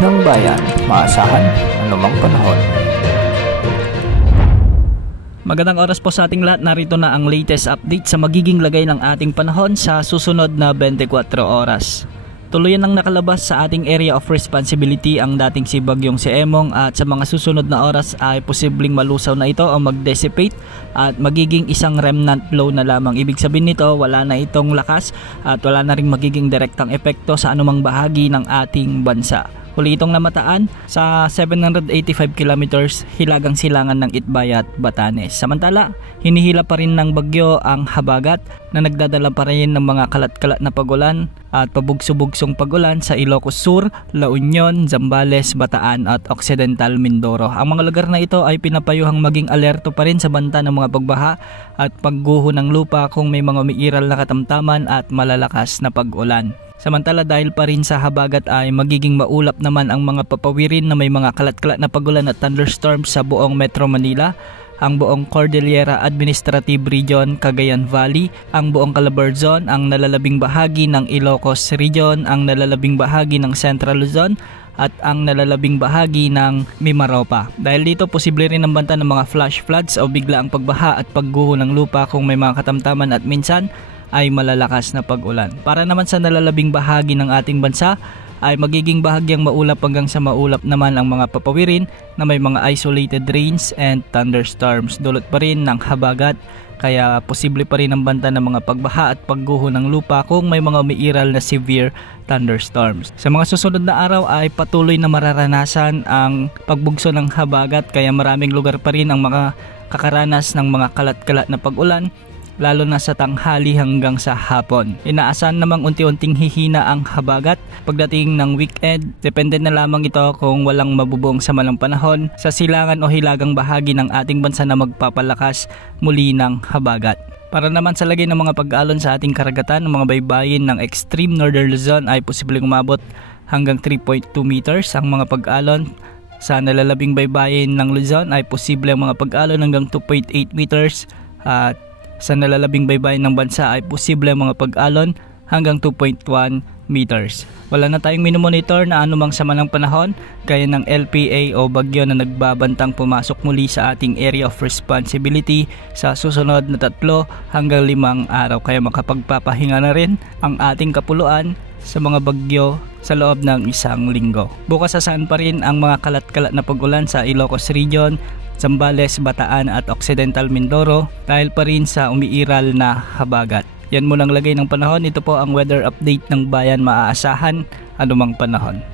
ng bayan, maasahan anumang panahon. Magandang oras po sa ating lahat. Narito na ang latest update sa magiging lagay ng ating panahon sa susunod na 24 oras. Tuluyan ang nakalabas sa ating area of responsibility ang dating si Bagyong si Emong, at sa mga susunod na oras ay posibleng malusaw na ito o mag-dissipate at magiging isang remnant low na lamang. Ibig sabihin nito, wala na itong lakas at wala na ring magiging direktang epekto sa anumang bahagi ng ating bansa. Huli itong namataan sa 785 kilometers hilagang silangan ng Itbay at Batanes. Samantala, hinihila pa rin ng bagyo ang habagat na nagdadala pa rin ng mga kalat-kalat na pagulan at pabugso-bugsong pagulan sa Ilocos Sur, La Union, Zambales, Bataan at Occidental Mindoro. Ang mga lugar na ito ay pinapayuhang maging alerto pa rin sa banta ng mga pagbaha at pagguho ng lupa kung may mga umiiral na katamtaman at malalakas na pag-ulan. Samantala, dahil pa rin sa habagat ay magiging maulap naman ang mga papawirin na may mga kalat-kalat na pagulan at thunderstorms sa buong Metro Manila, ang buong Cordillera Administrative Region, Cagayan Valley, ang buong Calabarzon, ang nalalabing bahagi ng Ilocos Region, ang nalalabing bahagi ng Central Luzon, at ang nalalabing bahagi ng Mimaropa. Dahil dito, posible rin ang banta ng mga flash floods o biglaang pagbaha at pagguho ng lupa kung may mga katamtaman at minsan ay malalakas na pag-ulan. Para naman sa nalalabing bahagi ng ating bansa ay magiging bahagyang maulap hanggang sa maulap naman ang mga papawirin na may mga isolated rains and thunderstorms. Dulot pa rin ng habagat, kaya posible pa rin ang banta ng mga pagbaha at pagguho ng lupa kung may mga umiiral na severe thunderstorms. Sa mga susunod na araw ay patuloy na mararanasan ang pagbugso ng habagat, kaya maraming lugar pa rin ang mga kakaranas ng mga kalat-kalat na pag-ulan, lalo na sa tanghali hanggang sa hapon. Inaasahan namang unti-unting hihina ang habagat pagdating ng weekend. Depende na lamang ito kung walang mabubuong samalang panahon sa silangan o hilagang bahagi ng ating bansa na magpapalakas muli ng habagat. Para naman sa lagay ng mga pag-alon sa ating karagatan, ng mga baybayin ng extreme northern Luzon ay posibleng umabot hanggang 3.2 meters ang mga pag-alon. Sa nalalabing baybayin ng Luzon ay posible ang mga pag-alon hanggang 2.8 meters at sa nalalabing baybayin ng bansa ay posible ang mga pag-alon hanggang 2.1 meters. Wala na tayong minomonitor na anumang sama ng panahon gaya ng LPA o bagyo na nagbabantang pumasok muli sa ating area of responsibility sa susunod na 3 hanggang 5 araw. Kaya makapagpapahinga na rin ang ating kapuluan sa mga bagyo sa loob ng 1 linggo. Bukas asahan pa rin ang mga kalat-kalat na pag-ulan sa Ilocos Region, Zambales, Bataan at Occidental Mindoro dahil pa rin sa umiiral na habagat. Yan munang lagay ng panahon. Ito po ang weather update ng bayan, maaasahan anumang panahon.